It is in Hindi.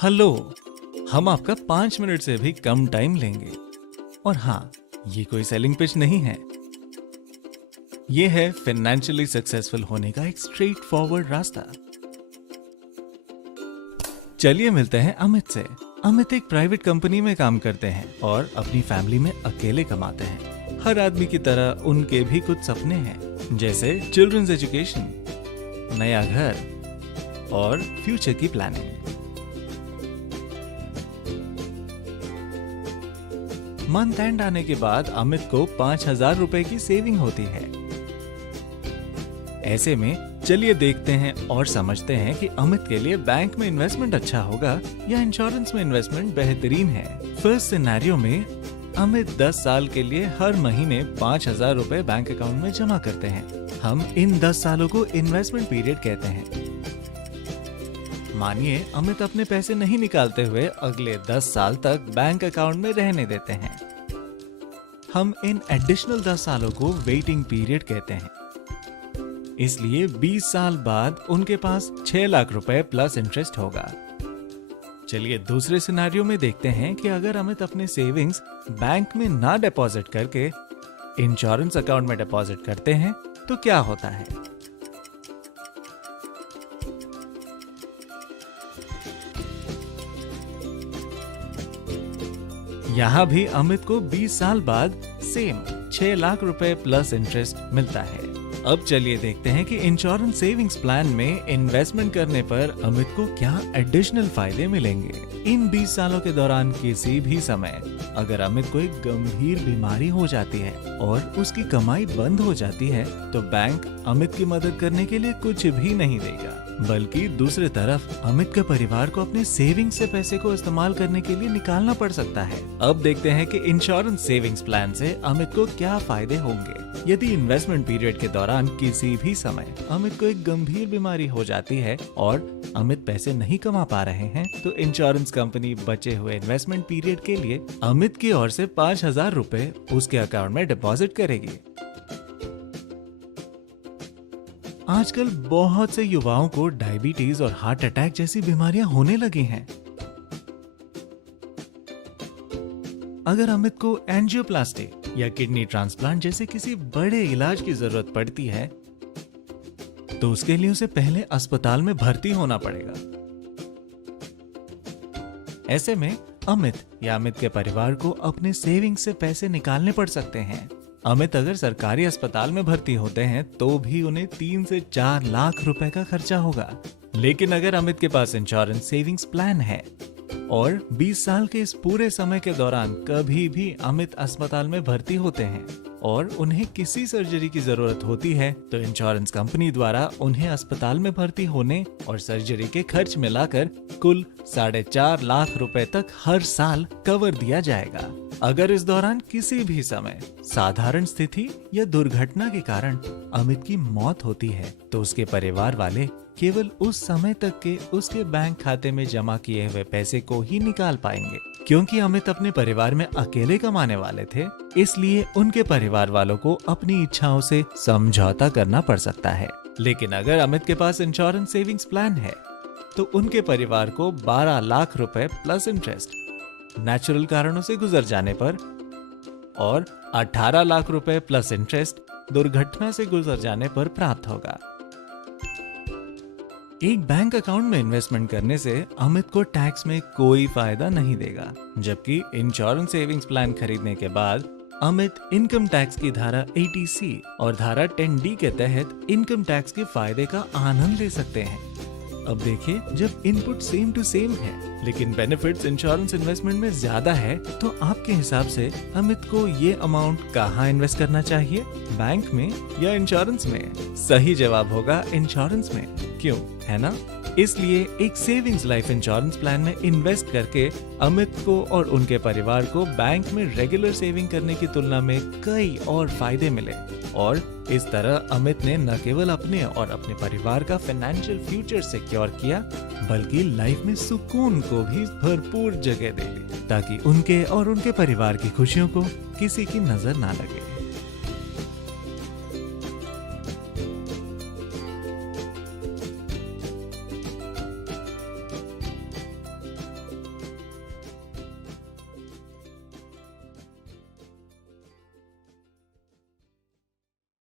हेलो, हम आपका 5 मिनट से भी कम टाइम लेंगे। और हाँ, ये कोई सेलिंग पिच नहीं है। ये है फाइनेंशियली सक्सेसफुल होने का एक स्ट्रेट फॉरवर्ड रास्ता। चलिए मिलते हैं अमित से। अमित एक प्राइवेट कंपनी में काम करते हैं और अपनी फैमिली में अकेले कमाते हैं। हर आदमी की तरह उनके भी कुछ सपने हैं, जैसे चिल्ड्रंस एजुकेशन, नया घर और फ्यूचर की प्लानिंग। मंथ एंड आने के बाद अमित को 5,000 रुपए की सेविंग होती है। ऐसे में चलिए देखते हैं और समझते हैं कि अमित के लिए बैंक में इन्वेस्टमेंट अच्छा होगा या इंश्योरेंस में इन्वेस्टमेंट बेहतरीन है। फर्स्ट सिनेरियो में अमित 10 साल के लिए हर महीने 5,000 रुपए बैंक अकाउंट में जमा करते हैं। हम इन 10 सालों को इन्वेस्टमेंट पीरियड कहते हैं। मानिए अमित अपने पैसे नहीं निकालते हुए अगले 10 साल तक बैंक अकाउंट में रहने देते हैं। हम इन एडिशनल 10 सालों को वेटिंग पीरियड कहते हैं। इसलिए 20 साल बाद उनके पास 6 लाख रुपए प्लस इंटरेस्ट होगा। चलिए दूसरे सिनेरियो में देखते हैं कि अगर अमित अपने सेविंग्स बैंक में ना डिपॉजिट करके इंश्योरेंस अकाउंट में डिपॉजिट करते हैं तो क्या होता है। यहाँ भी अमित को 20 साल बाद सेम 6 लाख रुपए प्लस इंटरेस्ट मिलता है। अब चलिए देखते हैं कि इंश्योरेंस सेविंग्स प्लान में इन्वेस्टमेंट करने पर अमित को क्या एडिशनल फायदे मिलेंगे। इन 20 सालों के दौरान किसी भी समय अगर अमित को एक गंभीर बीमारी हो जाती है और उसकी कमाई बंद हो जाती है तो बैंक अमित की मदद करने के लिए कुछ भी नहीं देगा, बल्कि दूसरी तरफ अमित के परिवार को अपने सेविंग्स से पैसे को इस्तेमाल करने के लिए निकालना पड़ सकता है। अब देखते हैं कि इंश्योरेंस सेविंग्स प्लान से अमित को क्या फायदे होंगे। यदि इन्वेस्टमेंट पीरियड के दौरान किसी भी समय अमित को एक गंभीर बीमारी हो जाती है और अमित पैसे नहीं कमा पा रहे हैं तो इंश्योरेंस कंपनी बचे हुए इन्वेस्टमेंट पीरियड के लिए अमित की ओर से 5,000 रुपए उसके अकाउंट में डिपॉजिट करेगी। आजकल बहुत से युवाओं को डायबिटीज और हार्ट अटैक जैसी बीमारियां होने लगी हैं। अगर अमित को एंजियोप्लास्टी या किडनी ट्रांसप्लांट जैसे किसी बड़े इलाज की जरूरत पड़ती है तो उसके लिए उसे पहले अस्पताल में भर्ती होना पड़ेगा। ऐसे में अमित या अमित के परिवार को अपने सेविंग से पैसे निकालने पड़ सकते हैं। अमित अगर सरकारी अस्पताल में भर्ती होते हैं तो भी उन्हें 3 से 4 लाख रुपए का खर्चा होगा। लेकिन अगर अमित के पास इंश्योरेंस सेविंग्स प्लान है और 20 साल के इस पूरे समय के दौरान कभी भी अमित अस्पताल में भर्ती होते हैं और उन्हें किसी सर्जरी की जरूरत होती है तो इंश्योरेंस कंपनी द्वारा उन्हें अस्पताल में भर्ती होने और सर्जरी के खर्च मिलाकर कुल 4.5 लाख रुपए तक हर साल कवर दिया जाएगा। अगर इस दौरान किसी भी समय साधारण स्थिति या दुर्घटना के कारण अमित की मौत होती है तो उसके परिवार वाले केवल उस समय तक के उसके बैंक खाते में जमा किए हुए पैसे को ही निकाल पाएंगे। क्योंकि अमित अपने परिवार में अकेले कमाने वाले थे, इसलिए उनके परिवार वालों को अपनी इच्छाओं से समझौता करना पड़ सकता है। लेकिन अगर अमित के पास इंश्योरेंस सेविंग्स प्लान है तो उनके परिवार को 12 लाख रुपए प्लस इंटरेस्ट नेचुरल कारणों से गुजर जाने पर और 18 लाख रुपए प्लस इंटरेस्ट दुर्घटना से गुजर जाने पर प्राप्त होगा। एक बैंक अकाउंट में इन्वेस्टमेंट करने से अमित को टैक्स में कोई फायदा नहीं देगा, जबकि इंश्योरेंस सेविंग्स प्लान खरीदने के बाद अमित इनकम टैक्स की धारा 80C और धारा 10D के तहत इनकम टैक्स के फायदे का आनंद ले सकते हैं। अब देखिए, जब इनपुट सेम टू सेम है लेकिन बेनिफिट्स इंश्योरेंस इन्वेस्टमेंट में ज्यादा है तो आपके हिसाब से अमित को ये अमाउंट कहाँ इन्वेस्ट करना चाहिए, बैंक में या इंश्योरेंस में? सही जवाब होगा इंश्योरेंस में। क्यों, है ना? इसलिए एक सेविंग्स लाइफ इंश्योरेंस प्लान में इन्वेस्ट करके अमित को और उनके परिवार को बैंक में रेगुलर सेविंग करने की तुलना में कई और फायदे मिले और इस तरह अमित ने न केवल अपने और अपने परिवार का फाइनेंशियल फ्यूचर सिक्योर किया बल्कि लाइफ में सुकून को भी भरपूर जगह दे दी ताकि उनके और उनके परिवार की खुशियों को किसी की नजर ना लगे।